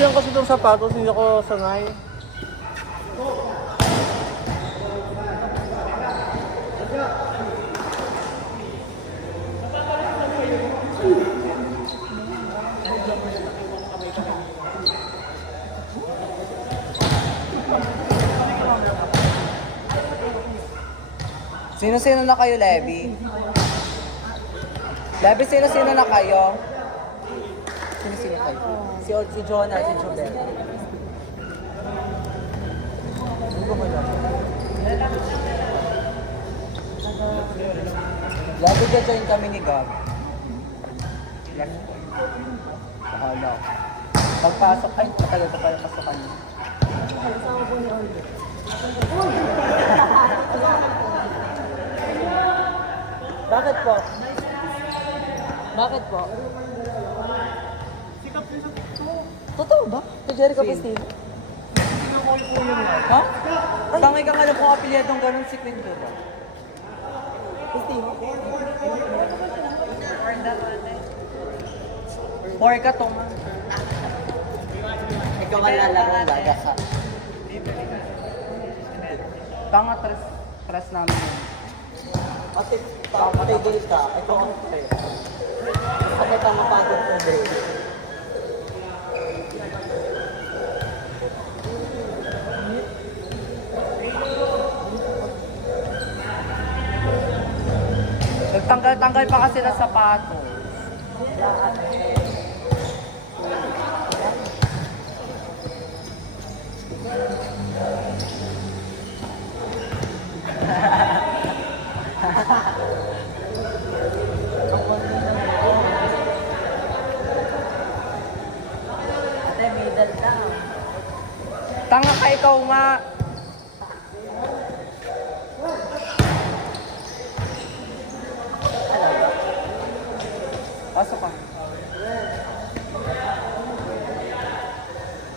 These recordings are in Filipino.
lang kasi itong sapatos, hindi ako sanay. Sino-sino na kayo, Levi? Levi, sino-sino na kayo? Sino-sino kayo? Si Jonah, si Jobel. Ano ba lang? Levi, join kami ni Gab. Bahala. Pagpasok, ay, matagal ka pala pasokan niyo. Bakit po? Bakit po? Totoo ba? Si Jericho Castillo? Ha? Tangay ka nga lang kung apelyadong ganun si Queen ba? Castillo? Or ka tong. Ikaw ang lalaro, laga ka. Tanga, tres namin yun. Pati tigil ka, ikaw ang tayo. Pati ka mapagod na break. Nagtanggal-tanggal pa kasi ng sapatos. Tanga ka, ikaw nga. Pasok ka.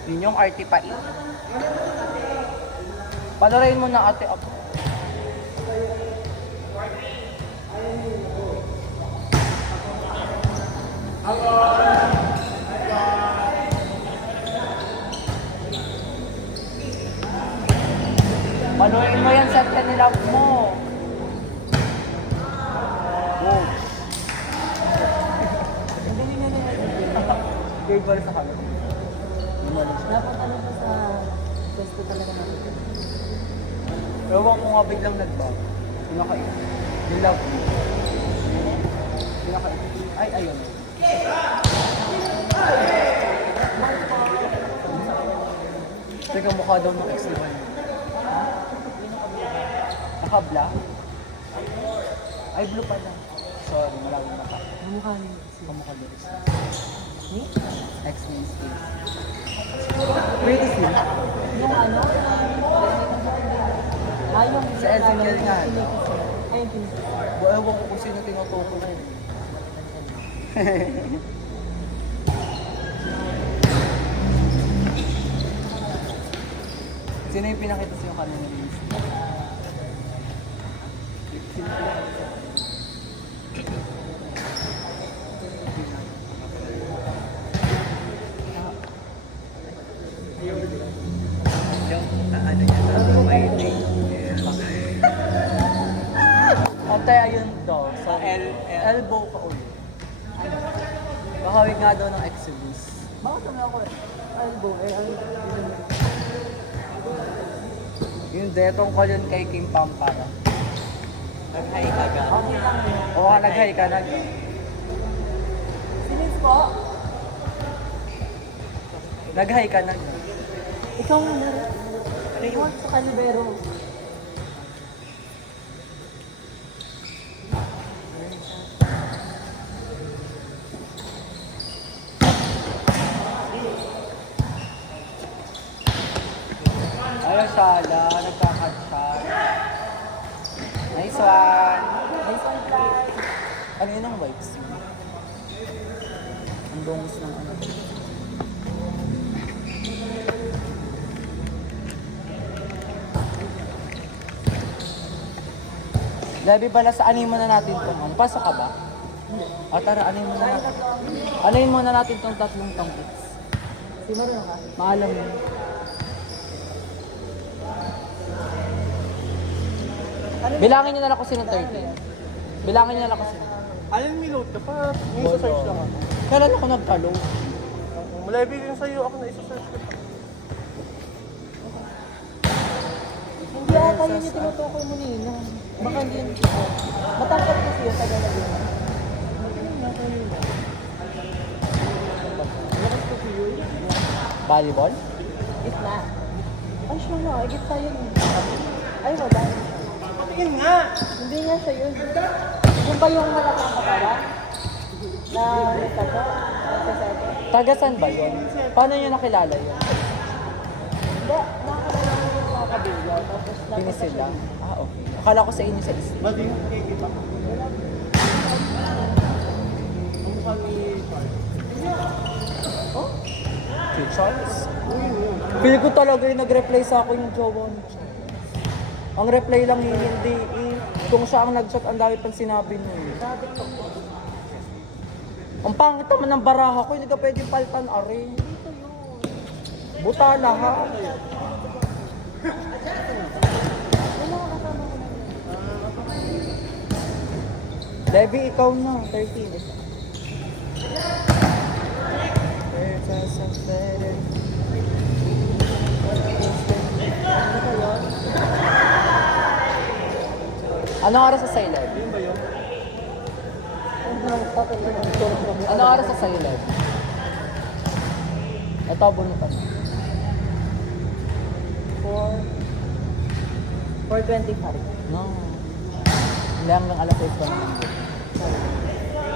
Yun yung arty pa eh. Panarayin mo na ate ako. Panuhin mo yan sa kanilap mo. Wow. Gave ba sa kanya? Dapat ano pa sa pwesto talaga natin. Ewan ko nga biglang nagbago. Pinaka-ito. You love me. Pinaka-ito. Ay, ayun. Teka, mukha daw ng ex-liban. Nakabla? Ay, blue pala. Sorry, maraming maka. Mukha niyo. Kamukha doon. Ni? Ex-Wednesday. Pretty sweet. Yung ano? Yung Sa Ezekiel nga, no? Ay, yung pinikis. Ewan ko kung sino tinutuko ko. Sino yung pinakita sa'yo kanina ni Miss? Ate, ayun daw. So, elbow ka ulit. Bakawig nga daw ng Exodus. Bakit naman ako elbow? Yung detong ko yun kay Kim Pampara. Nag-hi ka ga? Okay lang yun. Oo, nag-hi ka. Sinis po? Nag-hi ka na. Ikaw nga na. Ikaw sa Calibero. Ayun, Shala. Nagkakatchat. Nice one. Nice one, Clark. Ano yun ang wipes? Ang dungos ng ano. Gabi pala sa anin muna natin itong ano. Pasok ka ba? O tara, anin muna natin. Anin muna natin itong tatlong tangkits. Di marunong ka? Maalam mo. Bilangin niyo na lang kung sino 30. Bilangin niyo na lang kung sino. Alin minute ka pa? May isa-search lang ako. Kailan ako nagtalo? Wala ibigay sa'yo, ako na isa-search ka pa. Hindi ata yun yung tinutukoy mo nila. Baka hindi yun kita. Matangkad kasi yun sa galagyan. Volleyball? Gitna. Ay, sure na. Ay, gitna yun. Ay, wala. Patingin nga! Hindi nga siya yun. Yung ba yung malaki ang katawan? Na isa ko? Nagsasabi? Taga saan ba yun? Paano niyo nakilala yun? Hindi. Nakakalala ko yung mga kabila. Tapos Pinis sila? Ah, okay. Akala ko sa inyo sa isla. Ba't yung kikita ka? Ang mukha ni Si Charles? Feel ko talaga yung nag-reply sa akin yung jowa ni Charles. Ang reply lang yun, hindi kung siya ang nag-chat, ang dami pang sinabi niya. Ang pangit naman ng baraha ko, hindi ka pwedeng paltan, are. Buta lahat. Debbie, ikaw na, 13. Anong oras sa silent? Yun ba yun? Anong oras sa silent? Ito, bunutan. 4:25. No. Hindi hanggang alas 6 pa naman.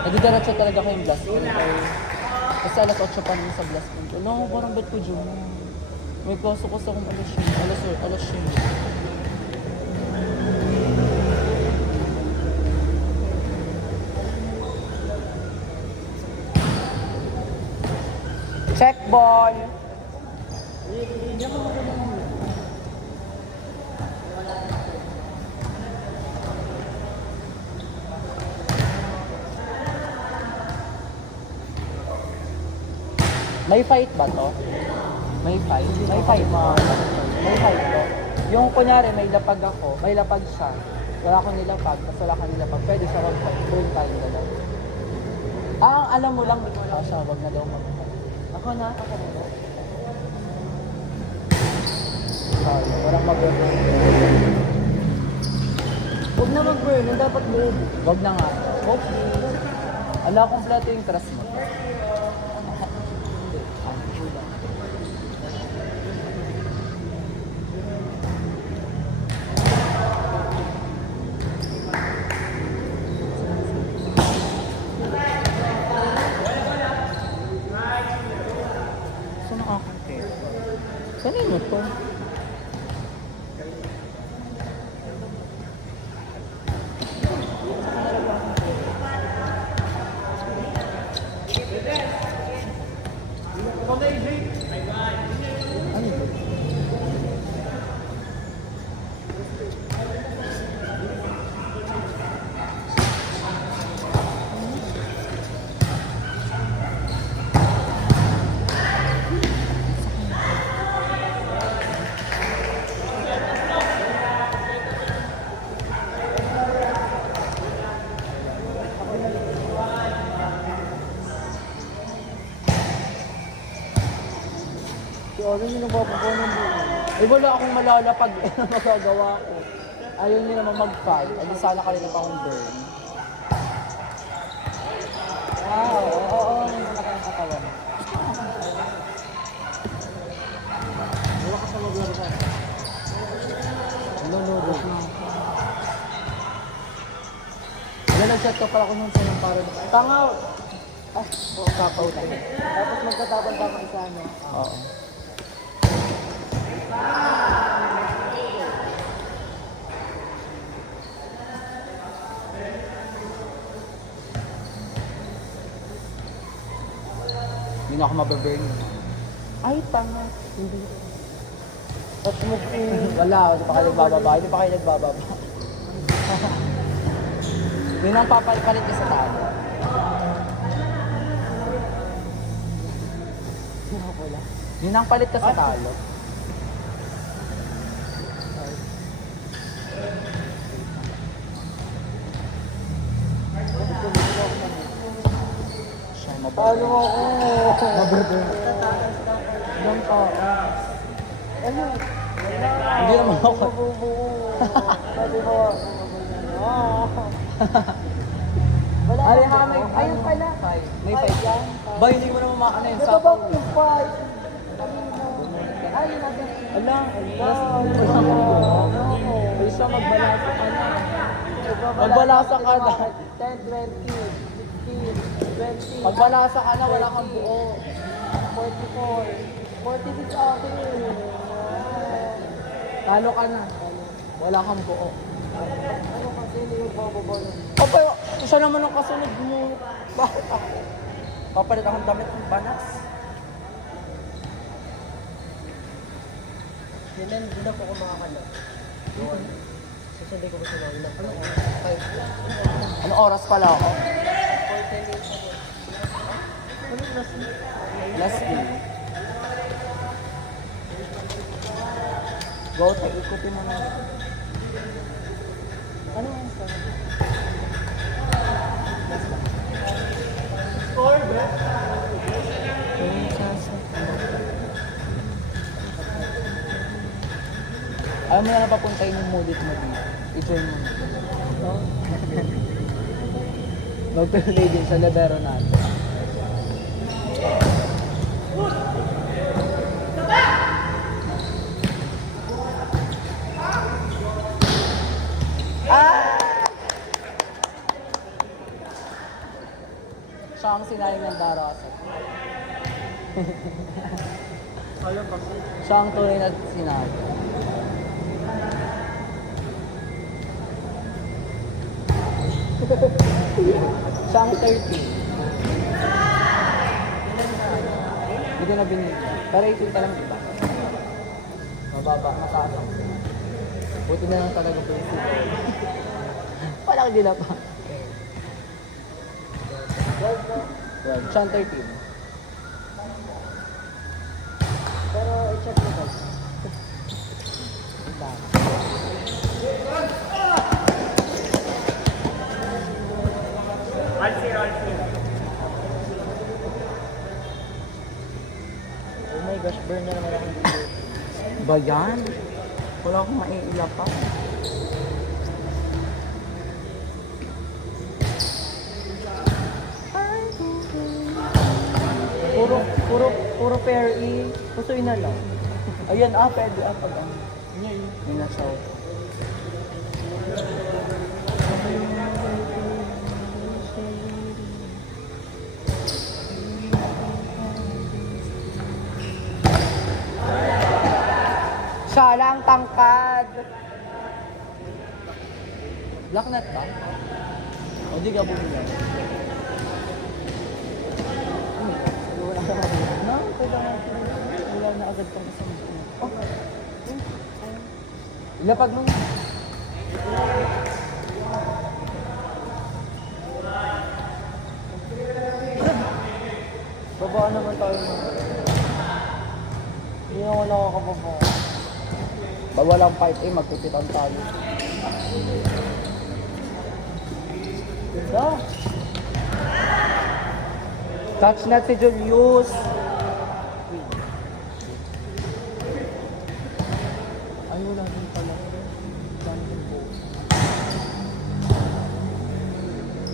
Nagdidiretso talaga kayong blast point. Kasi alas 8 pa naman sa blast point. No, parang bet ko dyan. May pasok ko sa kung alas 7. Check ball! May fight ba to? May fight? May fight mo? May fight to? Yung kunyari may lapag ako, may lapag siya. Wala akong nilapag, tapos wala kang nilapag. Pwede siya mag-fight. Doon tayo dalaw. Ah, alam mo lang, siya, wag na daw mag-fight. Ako na. Sorry, walang mag-burn. Huwag na mag-burn. Ang dapat burn. Wag na nga. Okay. Ala, kompleto yung trust mo. Saan nakakakit? Kanino to? Ano yun? Ano yung nagpapakuha ng buhay? Eh wala akong malalapag na magagawa ko. Ayaw niyo naman mag-fight. Adi sana kanina pa akong burn. Wow, oo, malaki ang katawan. Wala ka sa maglaro ka. Lulubos na ako. Wala, nag-chat ka pala kung nung saan para na. Tanga! Ah, kapaw tayo. Tapos magkatapan pa ang isa, no? Oo. Hindi na ako mababurn. Ay, tanga. Hindi. At Wala, hindi pa kayo nagbababa. Hindi pa kayo nagbababa. Yun ang papalit ka sa tao. wala. Yun ang palit ka sa talo. Siya Talo mababa. ako. Mababa. Diyan ka. Ano? Hindi naman ako. Mabubuo. Sabi mo. Wala Ay, kang ha, may, buo. ayun pala. May fight yan. Ba, hindi mo naman makakana yung Ito sako. ba yung fight? Ay, natin. Ala, Ay, siya magbalasa ka na. Magbalasa ka na. 10, 20, 15, 20. Magbalasa ka na, wala kang buo. 44. 46 akin. Talo ka na. Wala kang buo. Ano kasi hindi yung bababa nun? O, pero siya naman ang kasunod mo. Bakit ako? Papalit akong damit ng banas. Yan lang, hindi na po ako makakalap. Susundin ko ba sila ulit? Ano? 5. Ano oras pala ako? 10 minutes ako. Ano last week? Last day. Go, ikutin mo na. Ano ang sabi? Score, bro. Ayaw mo na napapuntayin yung modit mo dito. I-join mo na. Mag-play din sa libero natin. Siya ang sinayang ng darasan. Sayang kasi. Siya ang tunay na sinabi. Siya ang 30. Hindi ko na binili. Pero 18 ka lang diba? Mababa, mataas ang buti na lang talaga po yung sila. Walang dila pa. 12. Siya ang 13. Pero i-check mo ba? Ang dami. Oh my gosh, burn na naman ako dito. Ba yan? Wala akong maiila pa. Puro pair E. Pusoy na lang. Ayan, pwede pag ano. Yun na siya. Siya lang tangkad. Black net ba? O di ka bumili. No, wala na agad pang isang. Oh, Ilapag nung... babaan naman tayo. Hindi naman nakakababa. Bawal ang fight magpipitan tayo. Ganda. Touch net si Julius. Ay, wala din pala. Dami din po.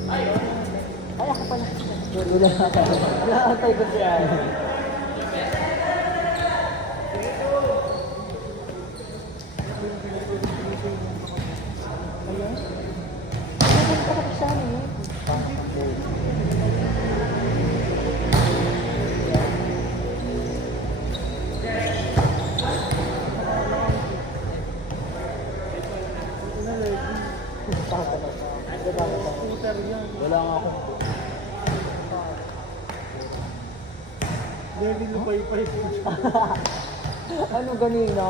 Ay, ako pala. Wala na tayo. Nakakantay ko siya. Ayun. Pupunta ka pa siya eh. Wala nga akong... Baby, lupay-pay po siya. Ano ganino?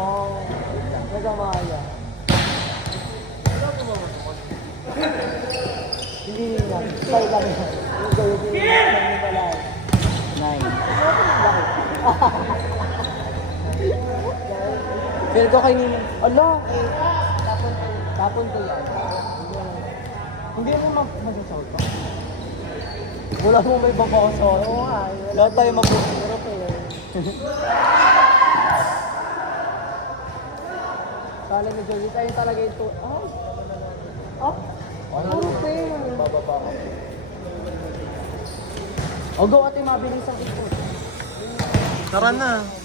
Nagamaya. Hindi yan. Try lang yan. Yung gawin yung balay. 9. Bakit? Feel ko kay Nino. Ala! Tapon ko. Tapon ko yan. Hindi mo mag-shout pa. Wala mo may babaso. Oo nga. Lahat tayo mag-shout. Pero fair. Kala ni Jolie, tayo talaga yung to. Oh! Oh, puro fair. Bababa ako. O go ate, mabilis ang ikot. Tara na.